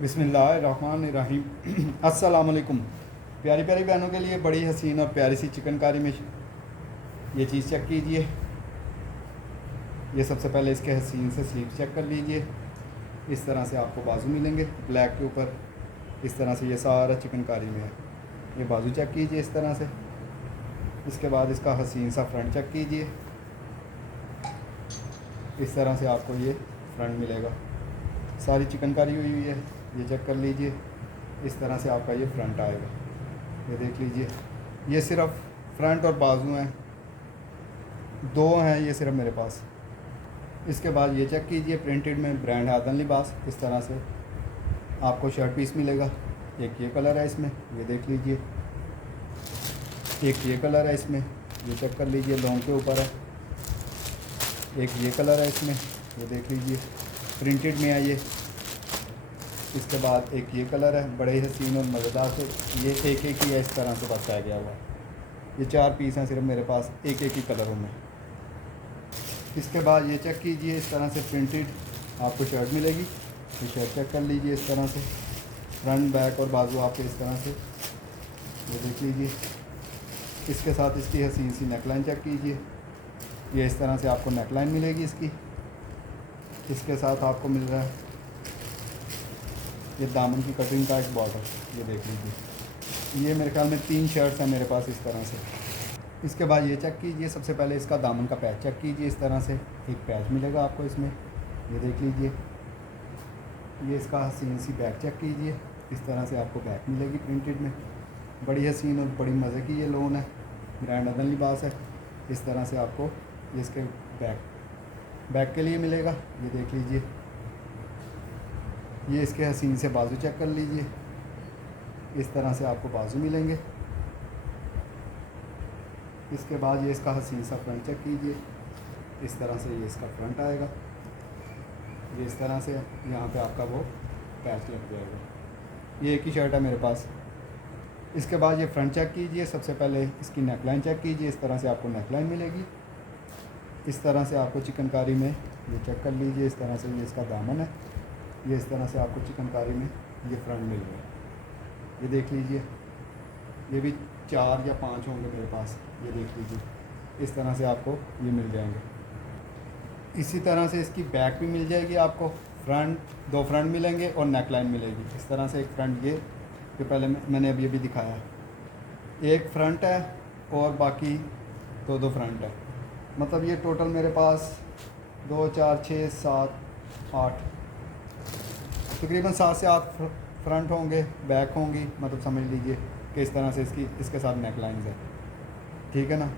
बिस्मिल्लाहिर्रहमानिर्रहीम। अस्सलाम वालेकुम। प्यारी प्यारी बहनों के लिए बड़ी हसीन और प्यारी सी चिकनकारी में ये चीज़ चेक कीजिए। ये सबसे पहले इसके हसीन से स्लीव चेक कर लीजिए। इस तरह से आपको बाजू मिलेंगे ब्लैक के ऊपर। इस तरह से ये सारा चिकनकारी में है। ये बाजू चेक कीजिए इस तरह से। इसके बाद इसका हसीन सा फ्रंट चेक कीजिए। इस तरह से आपको ये फ्रंट मिलेगा। सारी चिकनकारी हुई हुई है, ये चेक कर लीजिए। इस तरह से आपका ये फ्रंट आएगा। ये देख लीजिए, ये सिर्फ फ्रंट और बाजू हैं, दो हैं ये सिर्फ मेरे पास। इसके बाद ये चेक कीजिए, प्रिंटेड में ब्रांड आदन लिबास। इस तरह से आपको शर्ट पीस मिलेगा। एक ये कलर है इसमें, ये देख लीजिए। एक ये कलर है इसमें, ये चेक कर लीजिए, लॉन्ग के ऊपर है। एक ये कलर है इसमें, ये देख लीजिए, प्रिंटेड में है ये। इसके बाद एक ये कलर है, बड़े हसीन और मज़ेदार से। ये एक एक ही है, इस तरह से बस आ गया हुआ। ये 4 पीस हैं सिर्फ मेरे पास, एक एक ही कलरों में। इसके बाद ये चेक कीजिए, इस तरह से प्रिंटेड आपको शर्ट मिलेगी। ये शर्ट चेक कर लीजिए इस तरह से, फ्रंट बैक और बाजू आपके इस तरह से, ये देख लीजिए। इसके साथ इसकी हसीन सी नेकलाइन चेक कीजिए। ये इस तरह से आपको नेकलाइन मिलेगी इसकी। इसके साथ आपको मिल रहा है ये दामन की कटिंग का एक बॉर्डर, ये देख लीजिए। ये मेरे ख्याल में 3 शर्ट्स हैं मेरे पास इस तरह से। इसके बाद ये चेक कीजिए, सबसे पहले इसका दामन का पैच चेक कीजिए। इस तरह से एक पैच मिलेगा आपको इसमें, ये देख लीजिए। ये इसका हसीन सी बैक चेक कीजिए। इस तरह से आपको बैक मिलेगी प्रिंटेड में, बड़ी हसीन और बड़ी मज़े की ये लोन है, ब्रांड अदन लिबास है। इस तरह से आपको ये इसके बैक के लिए मिलेगा, ये देख लीजिए। ये इसके हसीन से बाजू चेक कर लीजिए। इस तरह से आपको बाजू मिलेंगे। इसके बाद ये इसका हसीन सा फ्रंट चेक कीजिए। इस तरह से ये इसका फ्रंट आएगा। ये इस तरह से यहाँ पे आपका वो पैच लग जाएगा। ये एक ही शर्ट है मेरे पास। इसके बाद ये फ्रंट चेक कीजिए। सबसे पहले इसकी नेकलाइन चेक कीजिए। इस तरह से आपको नेकलाइन मिलेगी। इस तरह से आपको चिकनकारी में ये चेक कर लीजिए। इस तरह से ये इसका दामन है। ये इस तरह से आपको चिकनकारी में ये फ्रंट मिल रहा है, ये देख लीजिए। ये भी 4 या 5 होंगे मेरे पास, ये देख लीजिए। इस तरह से आपको ये मिल जाएंगे। इसी तरह से इसकी बैक भी मिल जाएगी आपको। फ्रंट 2 फ्रंट मिलेंगे और नेकलाइन मिलेगी। इस तरह से एक फ्रंट ये जो पहले मैंने अभी दिखाया है, एक फ्रंट है और बाकी 2 फ्रंट है। मतलब ये टोटल मेरे पास 2 4 6 7 8 तकरीबन 7 से 8 फ्रंट होंगे, बैक होंगी। मतलब समझ लीजिए कि इस तरह से इसके साथ नेकलाइंस है, ठीक है ना।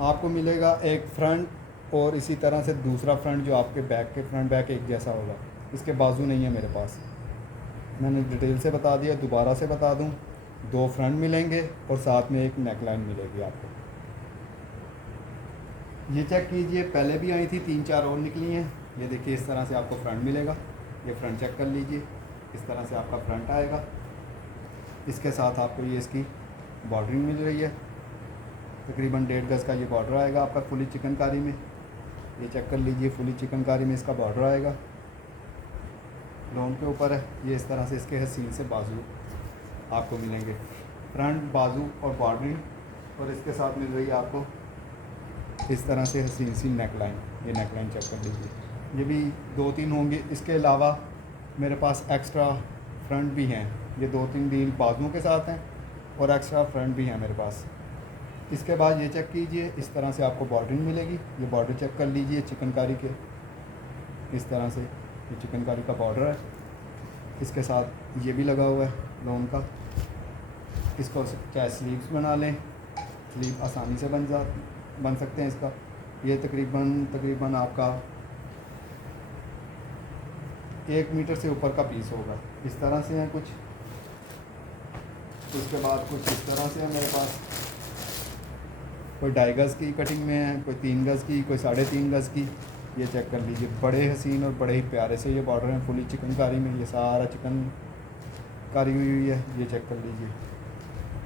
आपको मिलेगा एक फ्रंट और इसी तरह से दूसरा फ्रंट जो आपके बैक के फ्रंट बैक एक जैसा होगा। इसके बाजू नहीं है मेरे पास, मैंने डिटेल से बता दिया, दोबारा से बता दूं। 2 फ्रंट मिलेंगे और साथ में एक नेकलाइन मिलेगी आपको। ये चेक कीजिए, पहले भी आई थी, 3 4 और निकली हैं। ये देखिए, इस तरह से आपको फ्रंट मिलेगा। ये फ्रंट चेक कर लीजिए। इस तरह से आपका फ्रंट आएगा। इसके साथ आपको ये इसकी बॉर्डरिंग मिल रही है, तकरीबन 1.5 गज़ का ये बॉर्डर आएगा आपका फुली चिकनकारी में। ये चेक कर लीजिए, फुली चिकनकारी में इसका बॉर्डर आएगा, लोन के ऊपर है। ये इस तरह से इसके हसीन से बाजू आपको मिलेंगे, फ्रंट बाजू और बॉर्डरिंग। और इसके साथ मिल रही है आपको इस तरह से हसीन सी नेकलाइन। ये नेकलाइन चेक कर लीजिए। ये भी 2-3 होंगे। इसके अलावा मेरे पास एक्स्ट्रा फ्रंट भी हैं। ये 2-3 डील बाजुओं के साथ हैं और एक्स्ट्रा फ्रंट भी हैं मेरे पास। इसके बाद ये चेक कीजिए, इस तरह से आपको बॉर्डरिंग मिलेगी। ये बॉर्डर चेक कर लीजिए चिकनकारी के, इस तरह से ये चिकनकारी का बॉर्डर है। इसके साथ ये भी लगा हुआ है लोन का। इसको चाहे स्लीव्स बना लें, स्लीव आसानी से बन सकते हैं इसका। ये तकरीबन आपका 1 मीटर से ऊपर का पीस होगा। इस तरह से है कुछ। उसके बाद कुछ इस तरह से है मेरे पास, कोई 2.5 गज़ की कटिंग में है, कोई 3 गज़ की, कोई 3.5 गज़ की। ये चेक कर लीजिए, बड़े हसीन और बड़े ही प्यारे से ये बॉर्डर हैं फुली चिकनकारी में। ये सारा चिकनकारी हुई है, ये चेक कर लीजिए।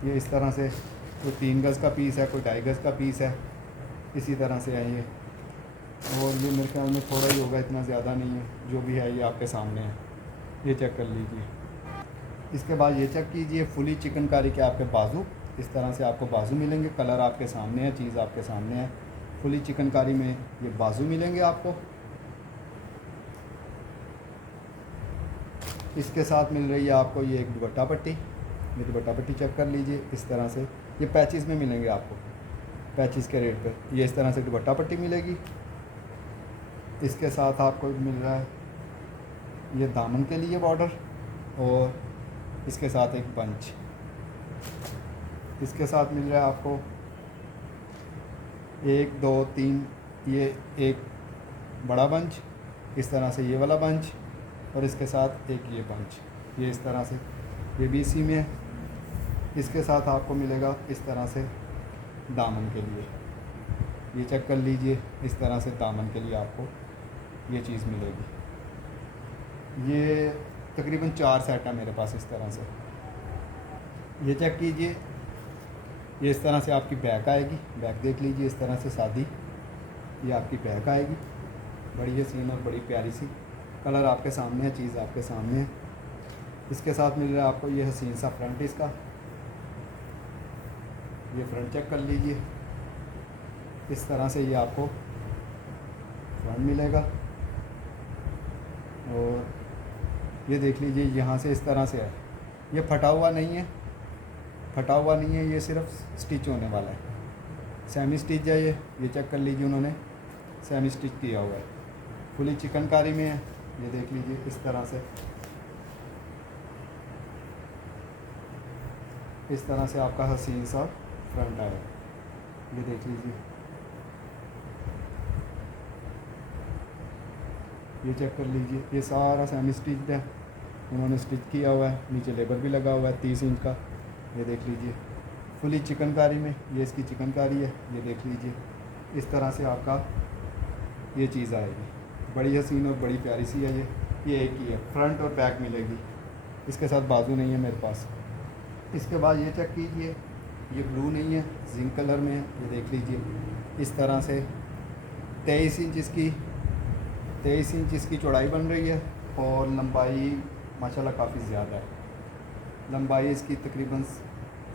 ये इस तरह से कोई 3 गज़ का पीस है, कोई 2.5 गज़ का पीस है, इसी तरह से है ये। और ये मेरे ख्याल में थोड़ा ही होगा, इतना ज़्यादा नहीं है। जो भी है ये आपके सामने है। ये चेक कर लीजिए। इसके बाद ये चेक कीजिए, फुली चिकनकारी के आपके बाजू, इस तरह से आपको बाजू मिलेंगे। कलर आपके सामने है, चीज़ आपके सामने है। फुली चिकनकारी में ये बाजू मिलेंगे आपको। इसके साथ मिल रही है आपको ये एक दुपट्टा पट्टी। ये दुपट्टा पट्टी चेक कर लीजिए। इस तरह से ये पैचेस में मिलेंगे आपको, पैचेस के रेट पे ये इस तरह से दुपट्टा पट्टी मिलेगी। इसके साथ आपको मिल रहा है ये दामन के लिए बॉर्डर, और इसके साथ एक बंच। इसके साथ मिल रहा है आपको 1 2 3 ये एक बड़ा बंच, इस तरह से ये वाला बंच, और इसके साथ एक ये बंच, ये इस तरह से, ये भी इसी में है। इसके साथ आपको मिलेगा इस तरह से दामन के लिए, ये चेक कर लीजिए। इस तरह से दामन के लिए आपको ये चीज़ मिलेगी। ये तकरीबन 4 सेट है मेरे पास इस तरह से। ये चेक कीजिए, ये इस तरह से आपकी बैक आएगी। बैक देख लीजिए, इस तरह से सादी ये आपकी बैक आएगी, बड़ी हसीन और बड़ी प्यारी सी। कलर आपके सामने है, चीज़ आपके सामने है। इसके साथ मिल रहा है आपको ये हसीन सा फ्रंट इसका, ये फ्रंट चेक कर लीजिए। इस तरह से ये आपको फ्रंट मिलेगा, और ये देख लीजिए यहाँ से इस तरह से है। ये फटा हुआ नहीं है, फटा हुआ नहीं है, ये सिर्फ स्टिच होने वाला है। सेमी स्टिच है ये चेक कर लीजिए, उन्होंने सेमी स्टिच किया हुआ है। फुली चिकनकारी में है, ये देख लीजिए। इस तरह से, इस तरह से आपका हसीन सा फ्रंट आएगा, ये देख लीजिए। ये चेक कर लीजिए, ये सारा सेमी स्टिच है, उन्होंने स्टिच किया हुआ है। नीचे लेबर भी लगा हुआ है 30 इंच का, ये देख लीजिए। फुली चिकनकारी में ये इसकी चिकनकारी है, ये देख लीजिए। इस तरह से आपका ये चीज़ आएगी, बड़ी हसीन और बड़ी प्यारी सी है। ये एक ही है, फ्रंट और बैक मिलेगी। इसके साथ बाजू नहीं है मेरे पास। इसके बाद ये चेक कीजिए, ये ब्लू नहीं है, जिंक कलर में है, ये देख लीजिए। इस तरह से 23 इंच इसकी चौड़ाई बन रही है, और लंबाई माशाल्लाह काफ़ी ज़्यादा है। लंबाई इसकी तकरीबन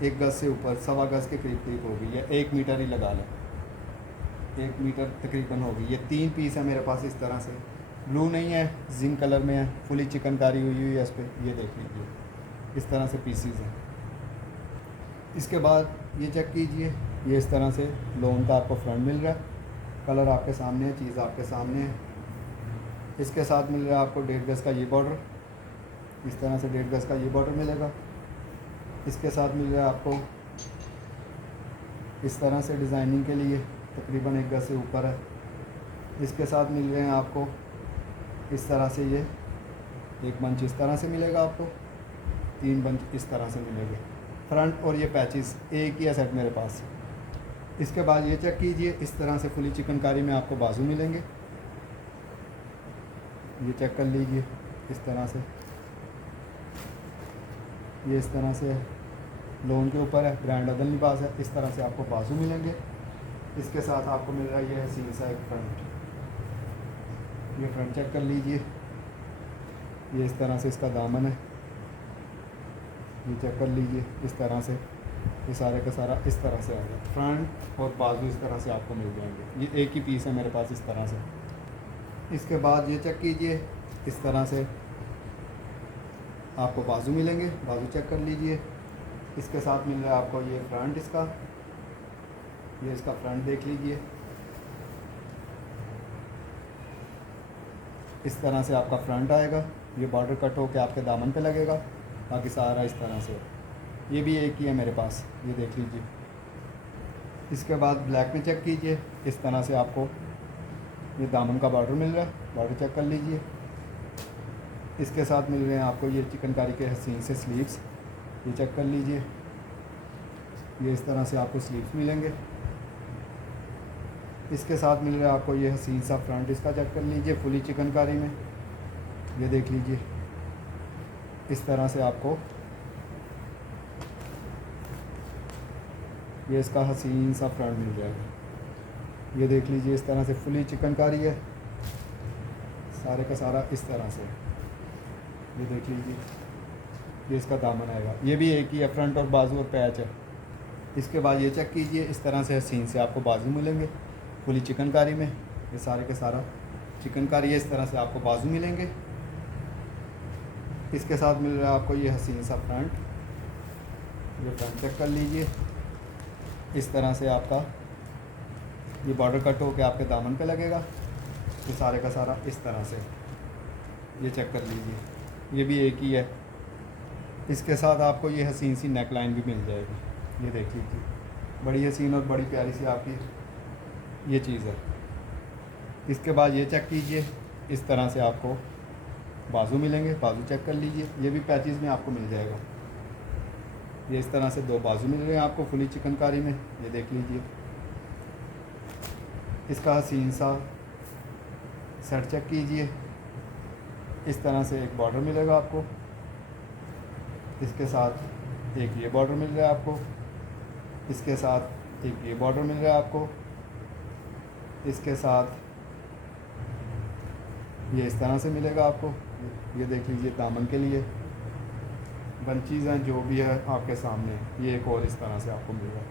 1 गज़ से ऊपर, 1.25 गज़ के करीब होगी, या 1 मीटर ही लगा लें, 1 मीटर तकरीबन होगी। ये 3 पीस है मेरे पास इस तरह से। ब्लू नहीं है, जिंक कलर में है, फुली चिकनकारी हुई है इस पर, ये देख लीजिए। इस तरह से पीसीज हैं। इसके बाद ये चेक कीजिए, ये इस तरह से लोन का आपको फ्रंट मिल रहा है। कलर आपके सामने है, चीज़ आपके सामने है। इसके साथ मिल रहा है आपको 1.5 गज़ का ये बॉर्डर, इस तरह से 1.5 गज़ का ये बॉर्डर मिलेगा। इसके साथ मिल रहा है आपको इस तरह से डिज़ाइनिंग के लिए तकरीबन 1 गज़ से ऊपर है। इसके साथ मिल रहे हैं आपको इस तरह से, ये एक बंच इस तरह से मिलेगा आपको, 3 बंच इस तरह से मिलेंगे। फ्रंट और ये पैचेस एक ही है सेट मेरे पास। इसके बाद ये चेक कीजिए, इस तरह से फुली चिकनकारी में आपको बाजू मिलेंगे, ये चेक कर लीजिए। इस तरह से ये इस तरह से लोन के ऊपर है, ब्रांड अदल लिबास है। इस तरह से आपको बाजू मिलेंगे। इसके साथ आपको मिल रहा है ये हसीन सा एक फ्रंट, ये फ्रंट चेक कर लीजिए। ये इस तरह से इसका दामन है, ये चेक कर लीजिए। इस तरह से ये सारे का सारा इस तरह से आएगा, फ्रंट और बाजू इस तरह से आपको मिल जाएंगे। ये एक ही पीस है मेरे पास इस तरह से। इसके बाद ये चेक कीजिए, इस तरह से आपको बाजू मिलेंगे, बाजू चेक कर लीजिए। इसके साथ मिल रहा है आपको ये फ्रंट इसका, ये इसका फ्रंट देख लीजिए। इस तरह से आपका फ्रंट आएगा, ये बॉर्डर कट होकर आपके दामन पे लगेगा, बाकी सारा इस तरह से। ये भी एक ही है मेरे पास, ये देख लीजिए। इसके बाद ब्लैक में चेक कीजिए, इस तरह से आपको ये दामन का बॉर्डर मिल रहा है, बॉर्डर चेक कर लीजिए। इसके साथ मिल रहे हैं आपको ये चिकनकारी के हसीन से स्लीव्स, ये चेक कर लीजिए। ये इस तरह से आपको स्लीव्स मिलेंगे। इसके साथ मिल रहा है आपको ये हसीन सा फ्रंट, इसका चेक कर लीजिए फुली चिकनकारी में, ये देख लीजिए। इस तरह से आपको ये इसका हसीन सा फ्रंट मिल जाएगा, ये देख लीजिए। इस तरह से फुली चिकनकारी है, सारे का सारा इस तरह से। ये देख लीजिए, ये इसका दामन आएगा। ये भी एक ही है, फ्रंट और बाजू और पैच है। इसके बाद ये चेक कीजिए, इस तरह से हसीन से आपको बाजू मिलेंगे फुली चिकनकारी में। ये सारे के सारा चिकनकारी है, इस तरह से आपको बाजू मिलेंगे। इसके साथ मिल रहा है आपको ये हसीन सा फ्रंट। ये फ्रंट चेक कर लीजिए, इस तरह से आपका ये बॉर्डर कट होकर आपके दामन पे लगेगा। ये सारे का सारा इस तरह से, ये चेक कर लीजिए, ये भी एक ही है। इसके साथ आपको ये हसीन सी नेक लाइन भी मिल जाएगी। ये देख लीजिए, बड़ी हसीन और बड़ी प्यारी सी आपकी ये चीज़ है। इसके बाद ये चेक कीजिए, इस तरह से आपको बाजू मिलेंगे। बाजू चेक कर लीजिए, ये भी पैचेज़ में आपको मिल जाएगा। ये इस तरह से 2 बाजू मिल रहे हैं आपको फुली चिकनकारी में। ये देख लीजिए, इसका हसीन सा सेट चेक कीजिए। इस तरह से एक बॉर्डर मिलेगा आपको, इसके साथ एक ये बॉर्डर मिल रहा है आपको, इसके साथ एक ये बॉर्डर मिल रहा है आपको, इसके साथ ये इस तरह से मिलेगा आपको। ये देख लीजिए, दामन के लिए बंचीज़ हैं जो भी है आपके सामने। ये एक और इस तरह से आपको मिलेगा।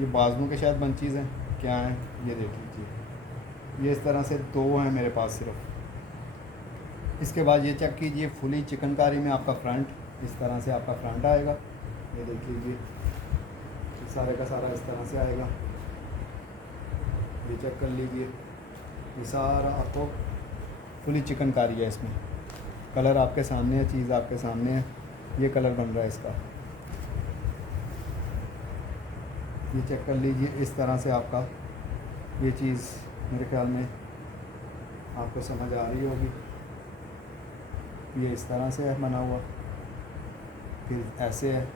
ये बाजुओं के शायद बंचीज़ हैं, क्या हैं ये देख लीजिए। ये इस तरह से 2 हैं मेरे पास सिर्फ। इसके बाद ये चेक कीजिए, फुली चिकनकारी में आपका फ्रंट इस तरह से आपका फ्रंट आएगा। ये देख लीजिए, ये सारे का सारा इस तरह से आएगा। ये चेक कर लीजिए, ये सारा आपको फुली चिकनकारी है। इसमें कलर आपके सामने है, चीज़ आपके सामने है। ये कलर बन रहा है इसका, ये चेक कर लीजिए। इस तरह से आपका ये चीज़ मेरे ख्याल में आपको समझ आ रही होगी। ये इस तरह से है बना हुआ, फिर ऐसे है,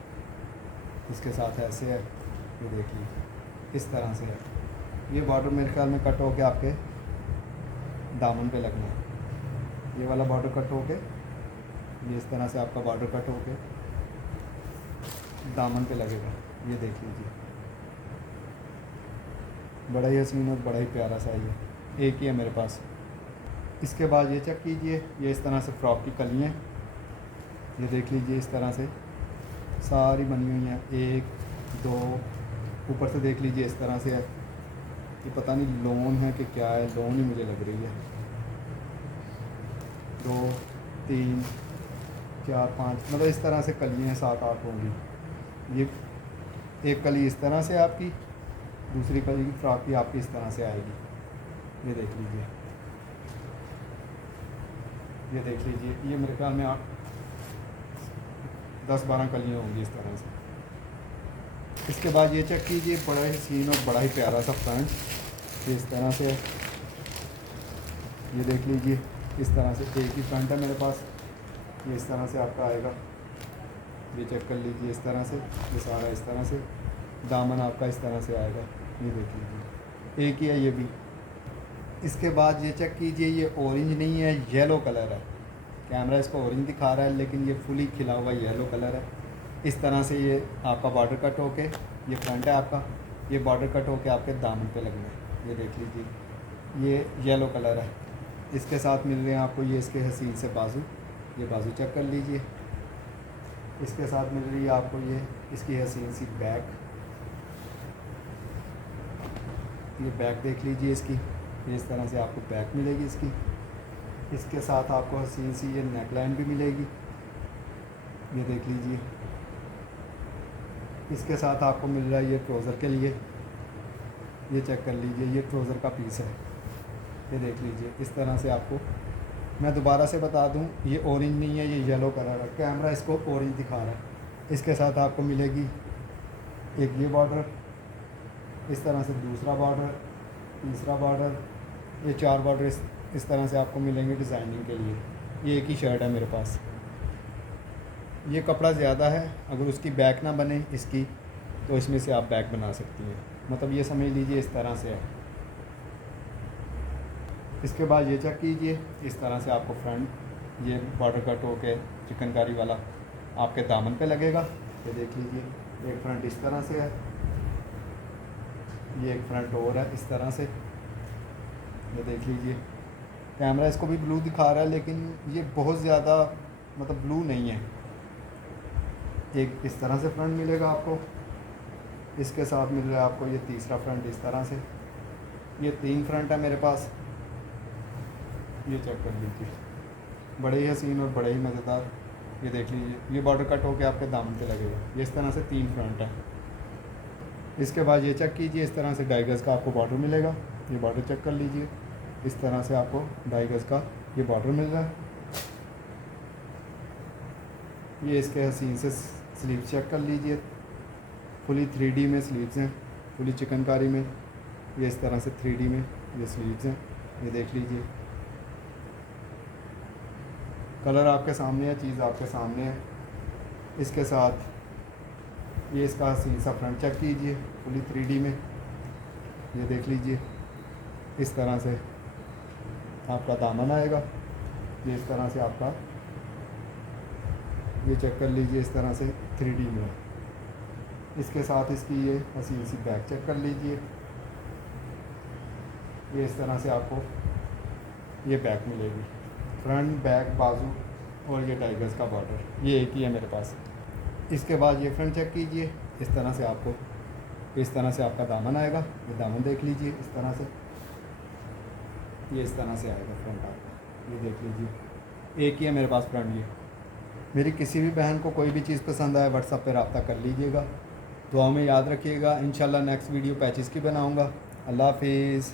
इसके साथ ऐसे है। ये देख लीजिए, इस तरह से है। ये बॉर्डर मेरे ख्याल में कट होके आपके दामन पे लगना है। ये वाला बॉर्डर कट होके, ये इस तरह से आपका बॉर्डर कट होके दामन पे लगेगा। ये देख लीजिए, बड़ा ही हसीन और बड़ा ही प्यारा सा ये एक ही है मेरे पास। इसके बाद ये चेक कीजिए, ये इस तरह से फ्रॉक की कलियाँ, ये देख लीजिए, इस तरह से सारी बनी हुई हैं। 1 2 ऊपर से देख लीजिए, इस तरह से है। ये पता नहीं लोन है कि क्या है, लोन ही मुझे लग रही है। 2 3 4 5 मतलब इस तरह से कलियाँ हैं, 7 8 होंगी। ये एक कली इस तरह से आपकी, दूसरी कली की फ्रॉक की आपकी इस तरह से आएगी। ये देख लीजिए, ये देख लीजिए, ये मेरे ख्याल में आप 10-12 कलियाँ होंगी इस तरह से। इसके बाद ये चेक कीजिए, बड़ा ही सीन और बड़ा ही प्यारा सा फ्रंट, ये इस तरह से है। ये देख लीजिए, इस तरह से एक ही फ्रंट है मेरे पास। ये इस तरह से आपका आएगा। ये चेक कर लीजिए, इस तरह से, ये सारा इस तरह से दामन आपका इस तरह से आएगा। ये देख लीजिए, एक ही है ये भी। इसके बाद ये चेक कीजिए, ये ऑरेंज नहीं है, येलो कलर है। कैमरा इसको ऑरेंज दिखा रहा है, लेकिन ये फुली खिला हुआ येलो कलर है। इस तरह से ये आपका बॉर्डर कट होके, ये फ्रंट है आपका, ये बॉर्डर कट होके आपके दामन पे लगना है। ये देख लीजिए, ये येलो कलर है। इसके साथ मिल रहे हैं आपको ये इसके हसीन से बाजू। ये बाजू चेक कर लीजिए। इसके साथ मिल रही है आपको ये इसकी हसीन सी बैक। ये बैक देख लीजिए इसकी, ये इस तरह से आपको बैक मिलेगी इसकी। इसके साथ आपको हसीन सी ये नेक लाइन भी मिलेगी। ये देख लीजिए, इसके साथ आपको मिल रहा है ये ट्राउज़र के लिए। ये चेक कर लीजिए, ये ट्राउज़र का पीस है। ये देख लीजिए, इस तरह से आपको, मैं दोबारा से बता दूं, ये ऑरेंज नहीं है, ये येलो कलर है। कैमरा इसको ऑरेंज दिखा रहा है। इसके साथ आपको मिलेगी एक ये बॉर्डर, इस तरह से दूसरा बॉर्डर, तीसरा बॉर्डर, ये 4 बॉर्डर इस तरह से आपको मिलेंगे डिज़ाइनिंग के लिए। ये एक ही शर्ट है मेरे पास। ये कपड़ा ज़्यादा है, अगर उसकी बैक ना बने इसकी, तो इसमें से आप बैक बना सकती हैं। मतलब ये समझ लीजिए इस तरह से है। इसके बाद ये चेक कीजिए, इस तरह से आपको फ्रंट ये बॉर्डर कट होके चिकनकारी वाला आपके दामन पे लगेगा। ये देख लीजिए, एक फ्रंट इस तरह से है, ये एक फ्रंट और है इस तरह से। ये देख लीजिए, कैमरा इसको भी ब्लू दिखा रहा है, लेकिन ये बहुत ज़्यादा मतलब ब्लू नहीं है। एक इस तरह से फ्रंट मिलेगा आपको, इसके साथ मिल रहा है आपको ये तीसरा फ्रंट इस तरह से। ये 3 फ्रंट है मेरे पास, ये चेक कर लीजिए, बड़े ही हसीन और बड़े ही मज़ेदार। ये देख लीजिए, ये बॉर्डर कट होकर आपके दामन पे लगेगा। ये इस तरह से 3 फ्रंट है। इसके बाद ये चेक कीजिए, इस तरह से 2.5 गज़ का आपको बॉर्डर मिलेगा। ये बॉर्डर चेक कर लीजिए, इस तरह से आपको 2.5 गज़ का ये बॉर्डर मिल रहा है। ये इसके हसीन से स्लीव चेक कर लीजिए, फुली 3D में स्लीव्स हैं, फुली चिकनकारी में। ये इस तरह से 3D में ये स्लीव्स हैं, ये देख लीजिए। कलर आपके सामने है, चीज़ आपके सामने है। इसके साथ ये इसका हसीन सा फ्रंट चेक कीजिए, फुली 3D में, ये देख लीजिए। इस तरह से आपका दामन आएगा, ये इस तरह से आपका, ये चेक कर लीजिए, इस तरह से 3D में। इसके साथ इसकी ये हसीन सी बैक चेक कर लीजिए, ये इस तरह से आपको ये बैक मिलेगी, फ्रंट बैक बाजू और ये 2.5 गज़ का बॉर्डर, ये एक ही है मेरे पास। इसके बाद ये फ्रंट चेक कीजिए, इस तरह से आपको, इस तरह से आपका दामन आएगा। ये दामन देख लीजिए, इस तरह से, ये इस तरह से आएगा फ्रंट आपका, ये देख लीजिए। एक ही है मेरे पास फ्रंट। ये मेरी किसी भी बहन को कोई भी चीज़ पसंद आए व्हाट्सएप पे रब्ता कर लीजिएगा। दुआओं में याद रखिएगा। इंशाल्लाह नेक्स्ट वीडियो पैचेस की बनाऊँगा। अल्लाह हाफिज़।